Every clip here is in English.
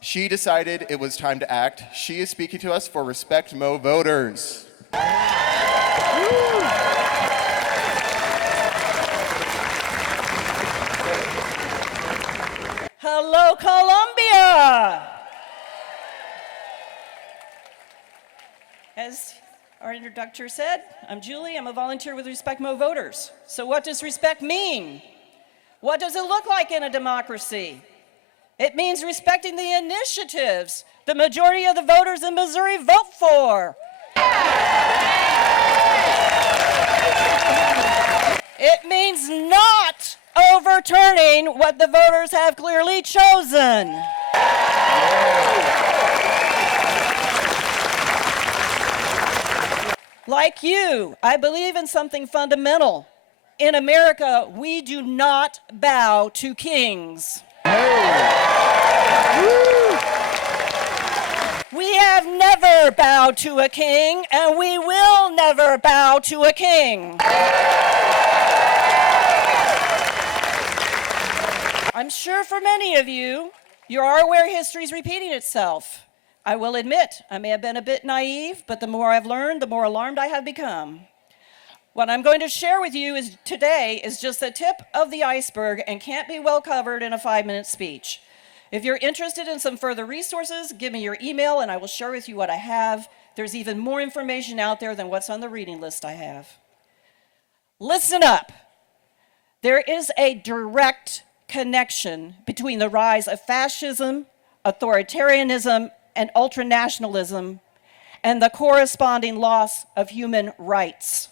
She decided it was time to act. She is speaking to us for Respect Mo voters. Hello, Columbia! As our introductor said, I'm Julie. I'm a volunteer with Respect Mo voters. So what does respect mean? What does it look like in a democracy? It means respecting the initiatives the majority of the voters in Missouri vote for. It means not overturning what the voters have clearly chosen. Like you, I believe in something fundamental. In America, we do not bow to kings. We have never bowed to a king, and we will never bow to a king. I'm sure for many of you, you are aware history is repeating itself. I will admit, I may have been a bit naive, but the more I've learned, the more alarmed I have become. What I'm going to share with you today is just the tip of the iceberg and can't be well covered in a 5-minute speech. If you're interested in some further resources, give me your email and I will share with you what I have. There's even more information out there than what's on the reading list I have. Listen up. There is a direct connection between the rise of fascism, authoritarianism, and ultranationalism, and the corresponding loss of human rights.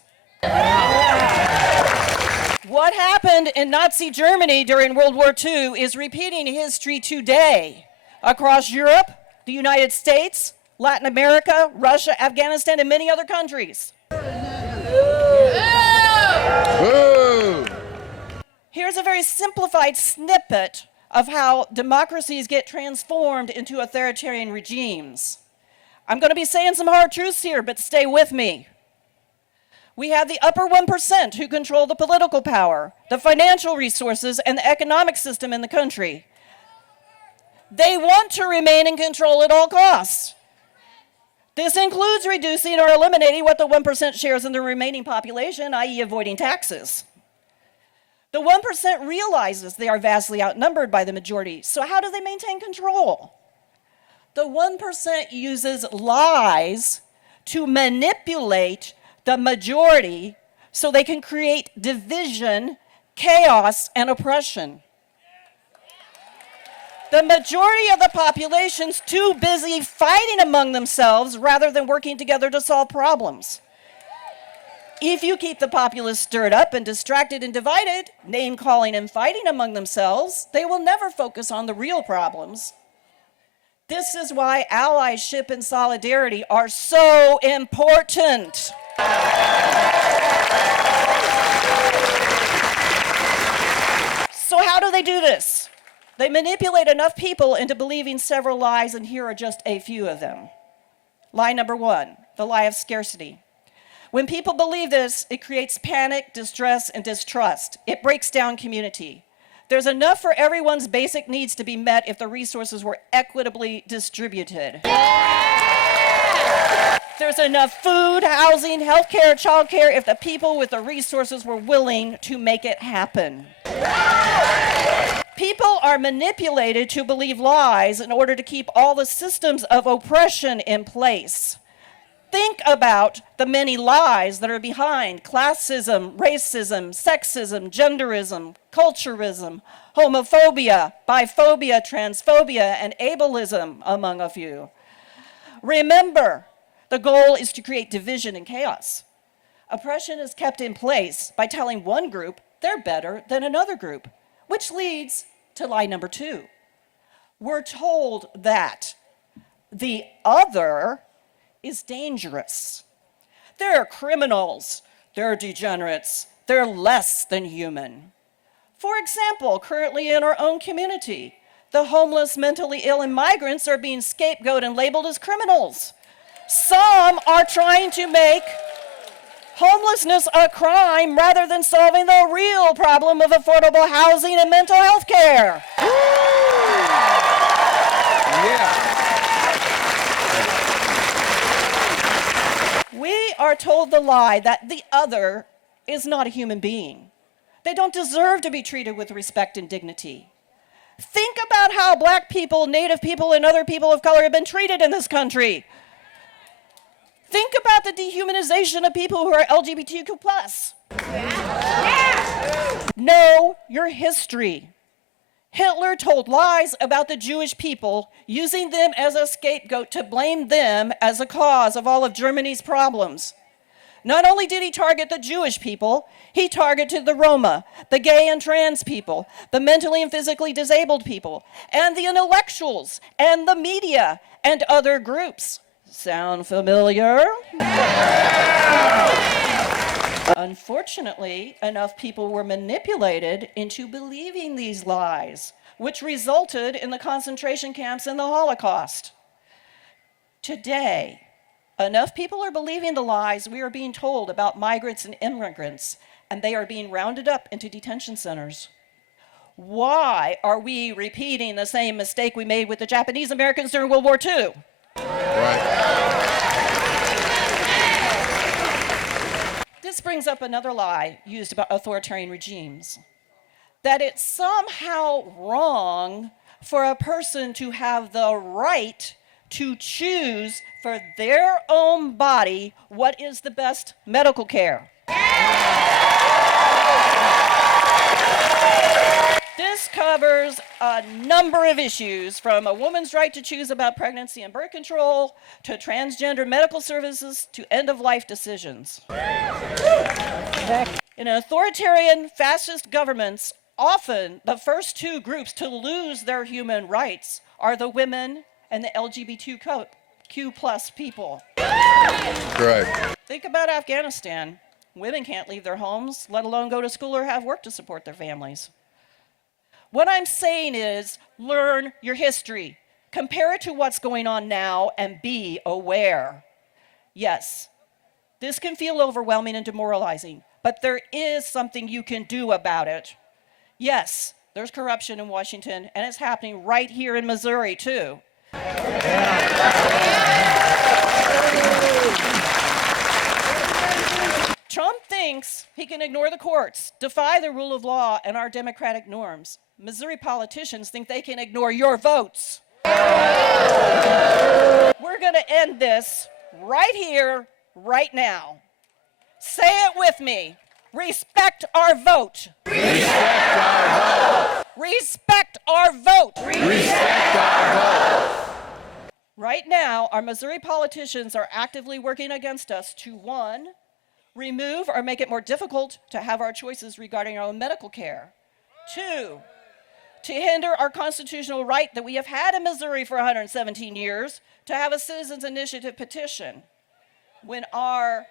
What happened in Nazi Germany during World War II is repeating history today across Europe, the United States, Latin America, Russia, Afghanistan, and many other countries. Here's a very simplified snippet of how democracies get transformed into authoritarian regimes. I'm going to be saying some hard truths here, but stay with me. We have the upper 1% who control the political power, the financial resources, and the economic system in the country. They want to remain in control at all costs. This includes reducing or eliminating what the 1% shares in the remaining population, i.e. avoiding taxes. The 1% realizes they are vastly outnumbered by the majority, so how do they maintain control? The 1% uses lies to manipulate the majority so they can create division, chaos, and oppression. The majority of the population's too busy fighting among themselves rather than working together to solve problems. If you keep the populace stirred up and distracted and divided, name-calling and fighting among themselves, they will never focus on the real problems. This is why allyship and solidarity are so important. So how do they do this? They manipulate enough people into believing several lies, and here are just a few of them. Lie number 1, the lie of scarcity. When people believe this, it creates panic, distress, and distrust. It breaks down community. There's enough for everyone's basic needs to be met if the resources were equitably distributed. There's enough food, housing, healthcare, childcare if the people with the resources were willing to make it happen. People are manipulated to believe lies in order to keep all the systems of oppression in place. Think about the many lies that are behind classism, racism, sexism, genderism, culturism, homophobia, biphobia, transphobia, and ableism, among a few. Remember, the goal is to create division and chaos. Oppression is kept in place by telling one group they're better than another group, which leads to lie number 2. We're told that the other is dangerous. They're criminals, they're degenerates, they're less than human. For example, currently in our own community, the homeless, mentally ill, and migrants are being scapegoated and labeled as criminals. Some are trying to make homelessness a crime rather than solving the real problem of affordable housing and mental health care. We are told the lie that the other is not a human being. They don't deserve to be treated with respect and dignity. Think about how black people, Native people, and other people of color have been treated in this country. Think about the dehumanization of people who are LGBTQ+. Know your history. Hitler told lies about the Jewish people, using them as a scapegoat to blame them as a cause of all of Germany's problems. Not only did he target the Jewish people, he targeted the Roma, the gay and trans people, the mentally and physically disabled people, and the intellectuals, and the media, and other groups. Sound familiar? Unfortunately, enough people were manipulated into believing these lies, which resulted in the concentration camps and the Holocaust. Today, enough people are believing the lies we are being told about migrants and immigrants, and they are being rounded up into detention centers. Why are we repeating the same mistake we made with the Japanese Americans during World War II? This brings up another lie used about authoritarian regimes, that it's somehow wrong for a person to have the right to choose for their own body what is the best medical care. This covers a number of issues, from a woman's right to choose about pregnancy and birth control, to transgender medical services, to end-of-life decisions. In authoritarian fascist governments, often the first two groups to lose their human rights are the women and the LGBTQ+ people. Right. Think about Afghanistan. Women can't leave their homes, let alone go to school or have work to support their families. What I'm saying is, learn your history, compare it to what's going on now, and be aware. Yes, this can feel overwhelming and demoralizing, but there is something you can do about it. Yes, there's corruption in Washington, and it's happening right here in Missouri, too. Trump thinks he can ignore the courts, defy the rule of law and our democratic norms. Missouri politicians think they can ignore your votes. We're going to end this right here, right now. Say it with me. Respect our vote. Respect our vote. Respect our vote. Respect our vote. Right now, our Missouri politicians are actively working against us to, one, remove or make it more difficult to have our choices regarding our own medical care. Two, to hinder our constitutional right that we have had in Missouri for 117 years to have a citizens initiative petition. When our,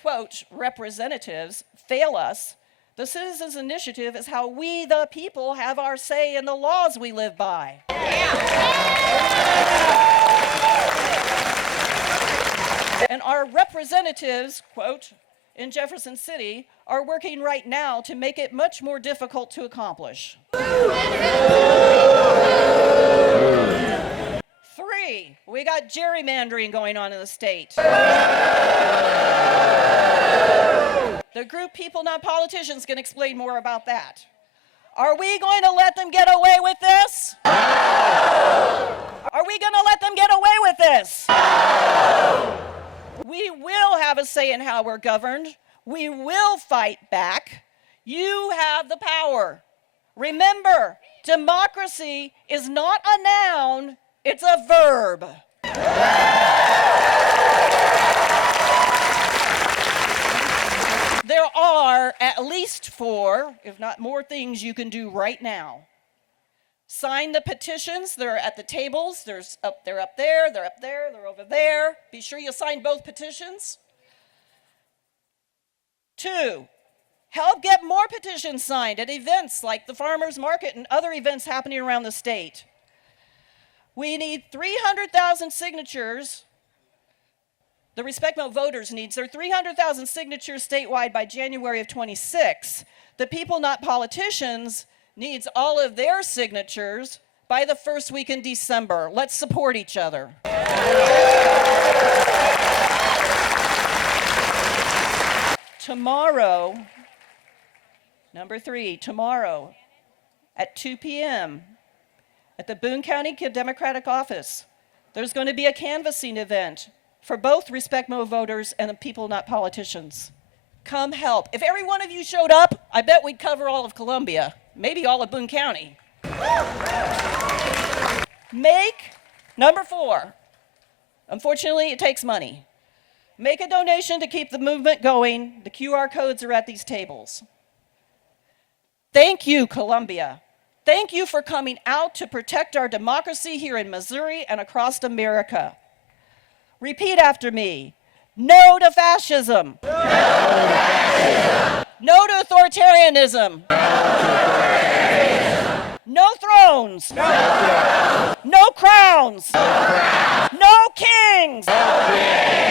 quote, representatives fail us, the citizens initiative is how we, the people, have our say in the laws we live by. And our representatives, quote, in Jefferson City, are working right now to make it much more difficult to accomplish. 3, we got gerrymandering going on in the state. The group People Not Politicians can explain more about that. Are we going to let them get away with this? No! Are we going to let them get away with this? No! We will have a say in how we're governed. We will fight back. You have the power. Remember, democracy is not a noun, it's a verb. There are at least 4, if not more, things you can do right now. Sign the petitions. They're at the tables. They're up there, they're up there, they're over there. Be sure you sign both petitions. 2, help get more petitions signed at events like the farmers market and other events happening around the state. We need 300,000 signatures. The Respect Mo voters needs their 300,000 signatures statewide by January of 26. The People Not Politicians needs all of their signatures by the first week in December. Let's support each other. Tomorrow, number 3, tomorrow at 2 p.m. at the Boone County Democratic Office, there's going to be a canvassing event for both Respect Mo voters and the people, not politicians. Come help. If every one of you showed up, I bet we'd cover all of Columbia, maybe all of Boone County. Number 4, unfortunately, it takes money. Make a donation to keep the movement going. The QR codes are at these tables. Thank you, Columbia. Thank you for coming out to protect our democracy here in Missouri and across America. Repeat after me. No to fascism. No to fascism. No to authoritarianism. No to authoritarianism. No thrones. No thrones. No crowns. No crowns. No kings. No kings.